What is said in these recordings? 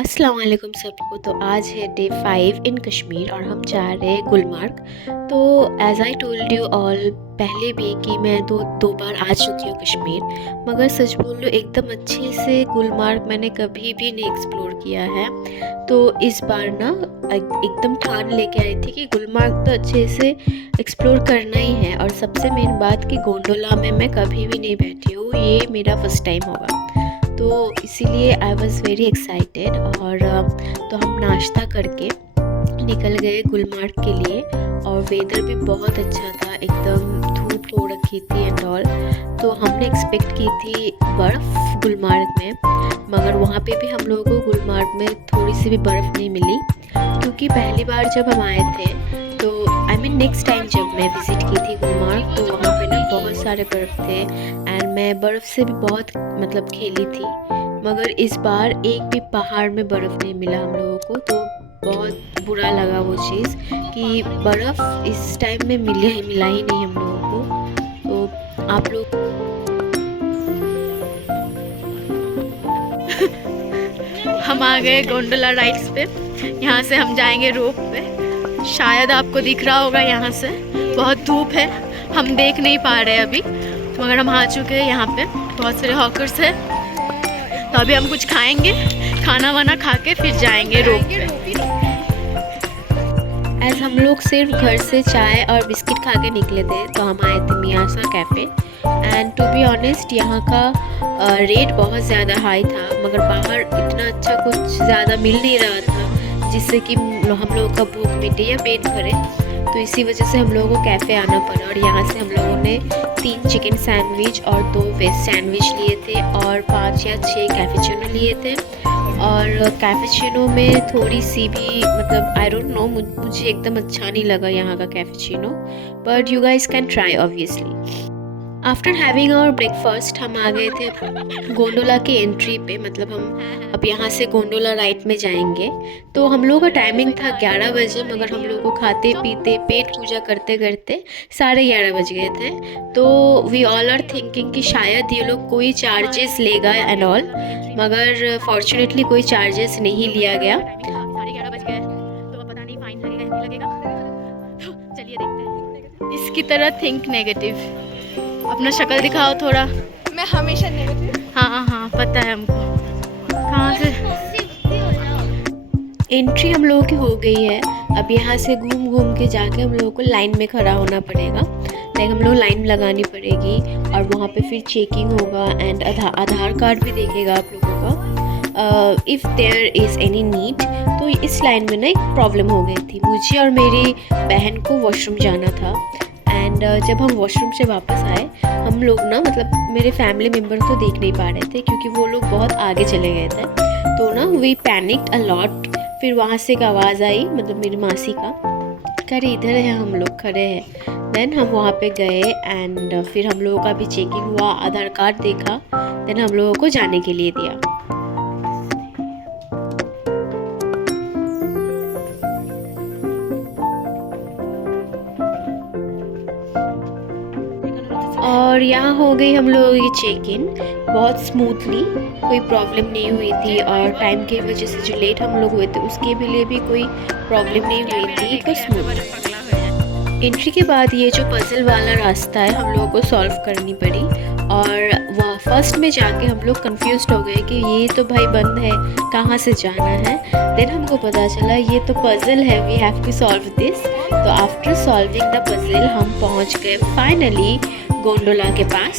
अस्सलाम वालेकुम सबको। तो आज है डे 5 इन कश्मीर और हम जा रहे हैं गुलमर्ग। तो as I told you all पहले भी कि मैं दो बार आ चुकी हूँ कश्मीर, मगर सच बोलूँ एकदम अच्छे से गुलमर्ग मैंने कभी भी नहीं एक्सप्लोर किया है। तो इस बार ना एकदम ठान लेके आई थी कि गुलमर्ग तो अच्छे से एक्सप्लोर करना ही है। और सबसे मेन बात कि गोंडोला में मैं कभी भी नहीं बैठी हूँ, ये मेरा फर्स्ट टाइम होगा, तो इसीलिए आई वॉज़ वेरी एक्साइटेड। और तो हम नाश्ता करके निकल गए गुलमर्ग के लिए और वेदर भी बहुत अच्छा था, एकदम धूप हो रखी थी एंड ऑल। तो हमने एक्सपेक्ट की थी बर्फ़ गुलमर्ग में, मगर वहाँ पे भी हम लोगों को गुलमर्ग में थोड़ी सी भी बर्फ़ नहीं मिली, क्योंकि पहली बार जब हम आए थे तो आई मीन नेक्स्ट टाइम जब मैं विज़िट की थी गुलमर्ग तो वहाँ पे ना बहुत सारे बर्फ़ थे एंड मैं बर्फ़ से भी बहुत मतलब खेली थी। मगर इस बार एक भी पहाड़ में बर्फ़ नहीं मिला हम लोगों को, तो बहुत बुरा लगा वो चीज़ कि बर्फ़ इस टाइम में मिला ही नहीं हम लोगों को। तो आप लोग हम आ गए गोंडोला राइड्स पे। यहाँ से हम जाएंगे रोप पे। शायद आपको दिख रहा होगा, यहाँ से बहुत धूप है, हम देख नहीं पा रहे अभी, मगर हम आ चुके हैं। यहाँ पे बहुत सारे हॉकर्स है, तो अभी हम कुछ खाएंगे, खाना वाना खा के फिर जाएंगे रोप पे। एज़ हम लोग सिर्फ घर से चाय और बिस्किट खा के निकले थे, तो हम आए थे Miyasa cafe and to be honest यहाँ का रेट बहुत ज़्यादा हाई था, मगर बाहर इतना अच्छा कुछ ज़्यादा मिल नहीं रहा था जिससे कि हम लोगों का भूख मिटे या पेट भरे। तो इसी वजह से हम लोगों को कैफ़े आना पड़ा और यहाँ से हम लोगों ने 3 चिकन सैंडविच और 2 वेज सैंडविच लिए थे और 5 या 6 कैफेचिनो लिए थे। और कैफेचिनो में थोड़ी सी भी मतलब आई डोंट नो, मुझे एकदम अच्छा नहीं लगा यहाँ का cappuccino, but you guys can try obviously. After having our breakfast हम आ गए थे गोंडोला की एंट्री पे, मतलब हम अब यहाँ से गोंडोला राइड में जाएंगे। तो हम लोगों का टाइमिंग था 11 बजे, मगर हम लोगों को खाते पीते पेट पूजा करते करते 11:30 बज गए थे। तो वी ऑल आर थिंकिंग कि शायद ये लोग कोई चार्जेस लेगा एंड ऑल, मगर फॉर्चुनेटली कोई चार्जेस नहीं लिया गया। 11:30 बज गए, तो अब पता नहीं फाइन लगेगा या नहीं लगेगा, तो चलिए देखते हैं। इसकी तरह थिंक नेगेटिव। अपना शक्ल दिखाओ थोड़ा। मैं हमेशा नेगेटिव। हाँ हाँ पता है हमको। कहाँ से एंट्री हम लोगों की हो गई है। अब यहाँ से घूम घूम के जाके हम लोगों को लाइन में खड़ा होना पड़ेगा, लाइक हम लोग लाइन लगानी पड़ेगी और वहाँ पे फिर चेकिंग होगा एंड आधार कार्ड भी देखेगा आप लोगों का if there is any need. तो इस लाइन में ना एक प्रॉब्लम हो गई थी, मुझे और मेरी बहन को वॉशरूम जाना था एंड जब हम वॉशरूम से वापस आए हम लोग ना मतलब मेरे फैमिली मेम्बर तो देख नहीं पा रहे थे क्योंकि वो लोग बहुत आगे चले गए थे। तो ना वी पैनिक्ड अ लॉट। फिर वहाँ से एक आवाज़ आई, मतलब मेरी मासी का, कर इधर है हम लोग खड़े हैं। देन हम वहाँ पे गए एंड फिर हम लोगों का भी चेकिंग हुआ, आधार कार्ड देखा, देन हम लोगों को जाने के लिए दिया। और यहाँ हो गई हम लोगों की चेक इन बहुत स्मूथली, कोई प्रॉब्लम नहीं हुई थी और टाइम की वजह से जो लेट हम लोग हुए थे उसके भी लिए भी कोई प्रॉब्लम नहीं हुई थी, तो स्मूथ। एंट्री के बाद ये जो पजल वाला रास्ता है हम लोगों को सॉल्व करनी पड़ी और वह फर्स्ट में जाके हम लोग कंफ्यूज्ड हो गए कि ये तो भाई बंद है, कहाँ से जाना है। देन हमको पता चला ये तो पजल है, we have to solve this. तो आफ्टर सॉल्विंग द पजल हम पहुँच गए फाइनली गोंडोला के पास।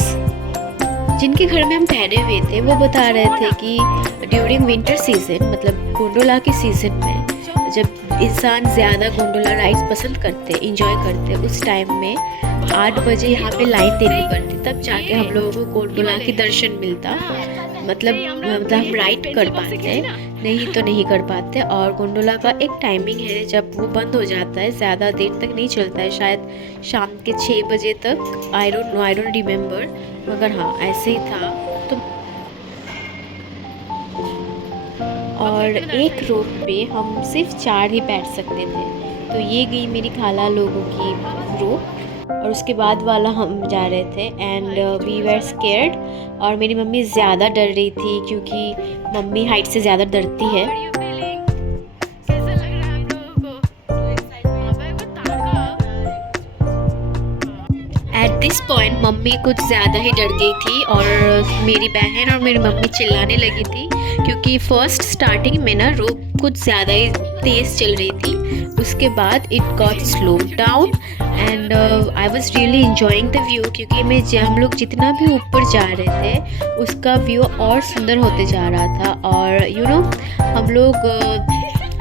जिनके घर में हम ठहरे हुए थे वो बता रहे थे कि ड्यूरिंग विंटर सीजन, मतलब गोंडोला के सीज़न में जब इंसान ज़्यादा गोंडोला राइड्स पसंद करते, इंजॉय करते, उस टाइम में 8 बजे यहाँ पे लाइन देनी पड़ती, तब जाके हम लोगों को गोंडोला की दर्शन मिलता। मतलब हम राइड कर पाते, नहीं तो नहीं कर पाते। और गोंडोला का एक टाइमिंग है जब वो बंद हो जाता है, ज़्यादा देर तक नहीं चलता है, शायद शाम के 6 बजे तक, I don't know, I don't remember, मगर हाँ ऐसे ही था। तो और एक रोप पे हम सिर्फ 4 ही बैठ सकते थे। तो ये गई मेरी खाला लोगों की रोप और उसके बाद वाला हम जा रहे थे एंड वी वर स्केयर्ड। और मेरी मम्मी ज़्यादा डर रही थी क्योंकि मम्मी हाइट से ज़्यादा डरती है पॉइंट मम्मी कुछ ज़्यादा ही डर गई थी और मेरी बहन और मेरी मम्मी चिल्लाने लगी थी क्योंकि फर्स्ट स्टार्टिंग में ना रोप कुछ ज़्यादा ही तेज़ चल रही थी। उसके बाद it got slow down and I was really enjoying the view क्योंकि हम लोग जितना भी ऊपर जा रहे थे उसका व्यू और सुंदर होते जा रहा था। और हम लोग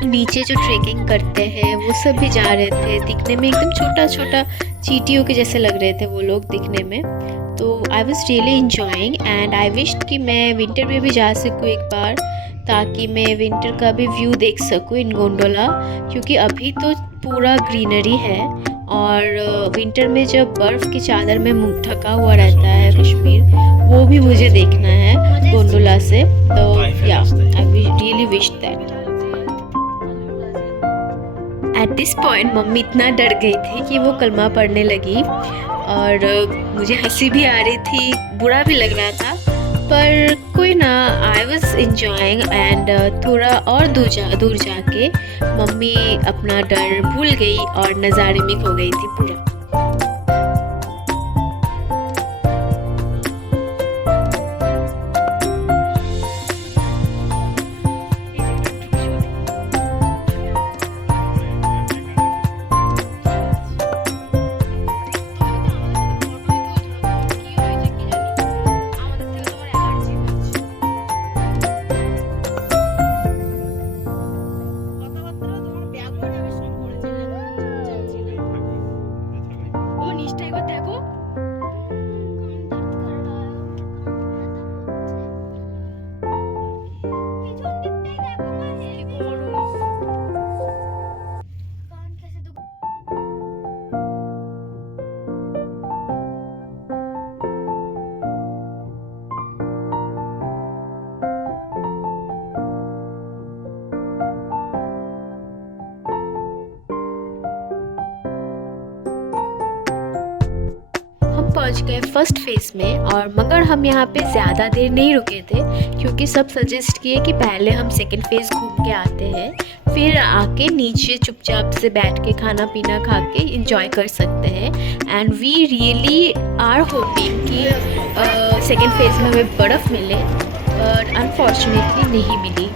नीचे जो ट्रेकिंग करते हैं वो सब भी जा रहे थे। दिखने में एकदम छोटा छोटा चींटियों के जैसे लग रहे थे वो लोग दिखने में। तो I was really enjoying and I wish कि मैं विंटर में भी जा सकूँ एक बार, ताकि मैं विंटर का भी व्यू देख सकूँ इन गोंडोला, क्योंकि अभी तो पूरा ग्रीनरी है और विंटर में जब बर्फ़ की चादर में मुँह ढका हुआ रहता है कश्मीर, वो भी मुझे देखना है गोंडोला से। तो या I really wish that. At this point mummy इतना डर गई थी कि वो कलमा पढ़ने लगी और मुझे हंसी भी आ रही थी, बुरा भी लग रहा था, पर कोई ना, आई वॉज इंजॉइंग एंड थोड़ा और दूर जाके मम्मी अपना डर भूल गई और नज़ारे में खो गई थी पूरा। पहुंच गए फर्स्ट फेज़ में, और मगर हम यहाँ पे ज़्यादा देर नहीं रुके थे क्योंकि सब सजेस्ट किए कि पहले हम सेकंड फेज़ घूम के आते हैं, फिर आके नीचे चुपचाप से बैठ के खाना पीना खा के इंजॉय कर सकते हैं। And we really are hoping कि सेकंड फेज़ में हमें बर्फ़ मिले, बट अनफॉर्चुनेटली नहीं मिली।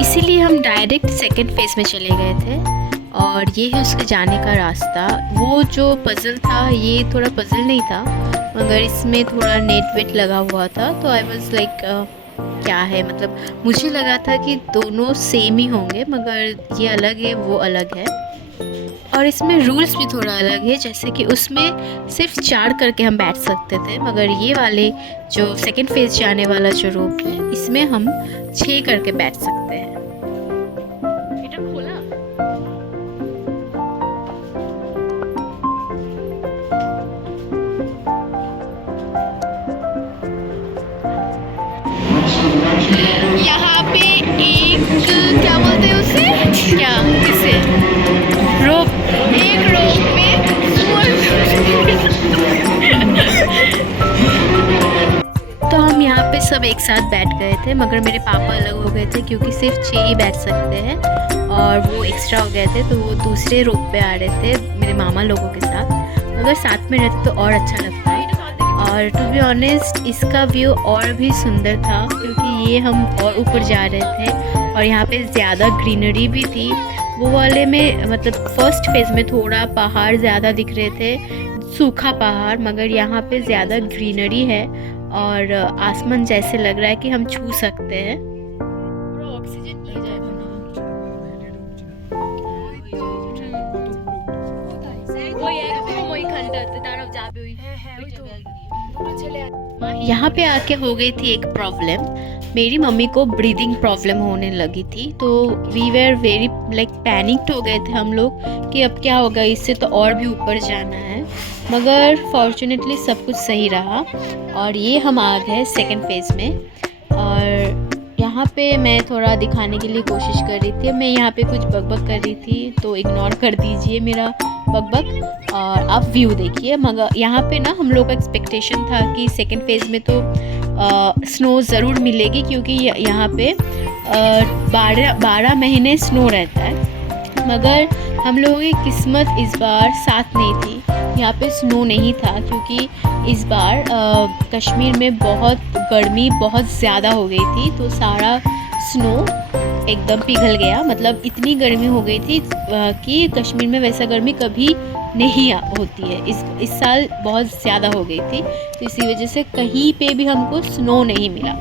इसीलिए हम डायरेक्ट सेकंड फेज़ में चले गए थे और ये है उसके जाने का रास्ता। वो जो पज़ल था ये थोड़ा पज़ल नहीं था, मगर इसमें थोड़ा नेट वेट लगा हुआ था, तो आई वाज लाइक क्या है, मतलब मुझे लगा था कि दोनों सेम ही होंगे, मगर ये अलग है वो अलग है। और इसमें रूल्स भी थोड़ा अलग है, जैसे कि उसमें सिर्फ 4 करके हम बैठ सकते थे, मगर ये वाले जो सेकंड फेज़ जाने वाला जो रोप है इसमें हम 6 करके बैठ सकते हैं। यहाँ पे एक क्या बोलते हैं उसे, क्या किसे रोप, एक रोप में तो हम यहाँ पे सब एक साथ बैठ गए थे, मगर मेरे पापा अलग हो गए थे क्योंकि सिर्फ 6 ही बैठ सकते हैं और वो एक्स्ट्रा हो गए थे, तो वो दूसरे रोप पे आ रहे थे मेरे मामा लोगों के साथ। अगर साथ में रहते तो और अच्छा लगता है। और टू बी ऑनेस्ट इसका व्यू और भी सुंदर था क्योंकि ये हम और ऊपर जा रहे थे और यहाँ पे ज़्यादा ग्रीनरी भी थी। वो वाले में मतलब फर्स्ट फेज़ में थोड़ा पहाड़ ज़्यादा दिख रहे थे, सूखा पहाड़, मगर यहाँ पे ज़्यादा ग्रीनरी है और आसमान जैसे लग रहा है कि हम छू सकते हैं। ऑक्सीजन लिए जाए यहाँ पे आके हो गई थी एक प्रॉब्लम, मेरी मम्मी को ब्रीदिंग प्रॉब्लम होने लगी थी, तो we were very like panicked हो गए थे हम लोग कि अब क्या होगा, इससे तो और भी ऊपर जाना है। मगर फॉर्चुनेटली सब कुछ सही रहा और ये हम आ गए सेकंड फेज़ में। और यहाँ पे मैं थोड़ा दिखाने के लिए कोशिश कर रही थी, मैं यहाँ पे कुछ बकबक कर रही थी तो इग्नोर कर दीजिए मेरा बकबक और आप व्यू देखिए। मगर यहाँ पे ना हम लोग का एक्सपेक्टेशन था कि सेकंड फेज़ में तो स्नो ज़रूर मिलेगी क्योंकि यहाँ पे 12 महीने स्नो रहता है, मगर हम लोगों की किस्मत इस बार साथ नहीं थी यहाँ पे स्नो नहीं था, क्योंकि इस बार कश्मीर में बहुत गर्मी बहुत ज़्यादा हो गई थी, तो सारा स्नो एकदम पिघल गया। मतलब इतनी गर्मी हो गई थी कि कश्मीर में वैसा गर्मी कभी नहीं होती है। इस साल बहुत ज़्यादा हो गई थी, तो इसी वजह से कहीं पे भी हमको स्नो नहीं मिला।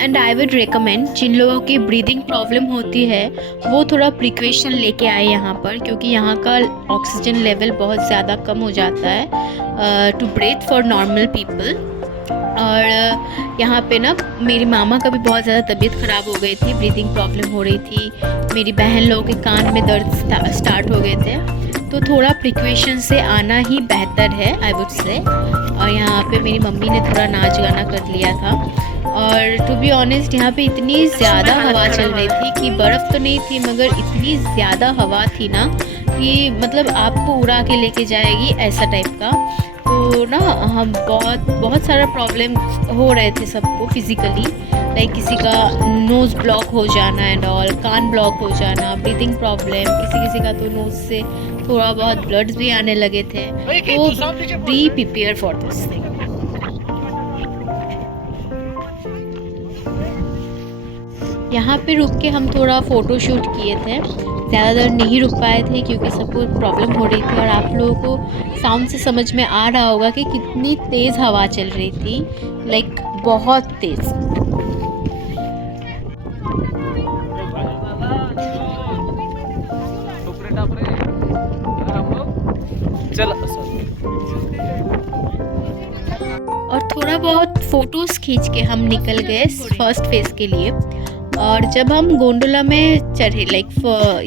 एंड आई वुड रिकमेंड, जिन लोगों की ब्रीदिंग प्रॉब्लम होती है वो थोड़ा प्रिकॉशन लेके आए यहाँ पर, क्योंकि यहाँ का ऑक्सीजन लेवल बहुत ज़्यादा कम हो जाता है to breathe for normal people. और यहाँ पे ना मेरी मामा का भी बहुत ज़्यादा तबीयत ख़राब हो गई थी, ब्रीदिंग प्रॉब्लम हो रही थी। मेरी बहन लोगों के कान में दर्द स्टार्ट हो गए थे, तो थोड़ा प्रिकॉशन से आना ही बेहतर है आई वुड से। और यहाँ पे मेरी मम्मी ने थोड़ा नाच गाना कर लिया था। और टू बी ऑनेस्ट यहाँ पे इतनी ज़्यादा हवा चल रही थी कि बर्फ़ तो नहीं थी, मगर इतनी ज़्यादा हवा थी ना कि मतलब आपको उड़ा के लेके जाएगी, ऐसा टाइप का। तो ना हम बहुत सारा प्रॉब्लम हो रहे थे सबको फिज़िकली, लाइक किसी का नोज़ ब्लॉक हो जाना एंड ऑल, कान ब्लॉक हो जाना, ब्रीदिंग प्रॉब्लम, किसी का तो नोज़ से थोड़ा बहुत ब्लड्स भी आने लगे थे। तो be prepare for this thing. यहाँ पे रुक के हम थोड़ा फ़ोटो शूट किए थे, ज़्यादा देर नहीं रुक पाए थे क्योंकि सबको प्रॉब्लम हो रही थी। और आप लोगों को साउंड से समझ में आ रहा होगा कि कितनी तेज़ हवा चल रही थी, लाइक बहुत तेज़। और थोड़ा बहुत फ़ोटोज़ खींच के हम निकल गए फर्स्ट फेज़ के लिए। और जब हम गोंडोला में चढ़े, लाइक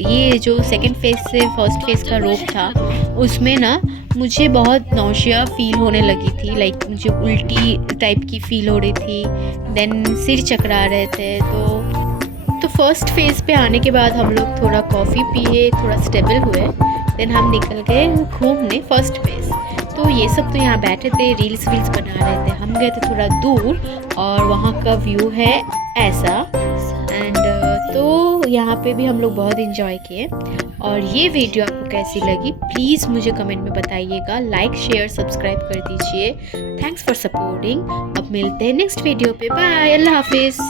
ये जो सेकंड फेज़ से फर्स्ट फेज़ का रोप था, उसमें ना मुझे बहुत नौशिया फील होने लगी थी, लाइक मुझे उल्टी टाइप की फील हो रही थी, देन सिर चकरा रहे थे। तो फर्स्ट फेज़ पे आने के बाद हम लोग थोड़ा कॉफ़ी पिए, थोड़ा स्टेबल हुए, देन हम निकल गए घूमने फर्स्ट फेज़। तो ये सब तो यहाँ बैठे थे, रील्स बना रहे थे। हम गए थे थोड़ा दूर और वहाँ का व्यू है ऐसा। एंड तो यहाँ पे भी हम लोग बहुत इंजॉय किए। और ये वीडियो आपको कैसी लगी प्लीज़ मुझे कमेंट में बताइएगा, लाइक शेयर सब्सक्राइब कर दीजिए। Thanks for supporting. अब मिलते हैं नेक्स्ट वीडियो पे, बाय, अल्लाह हाफिज़।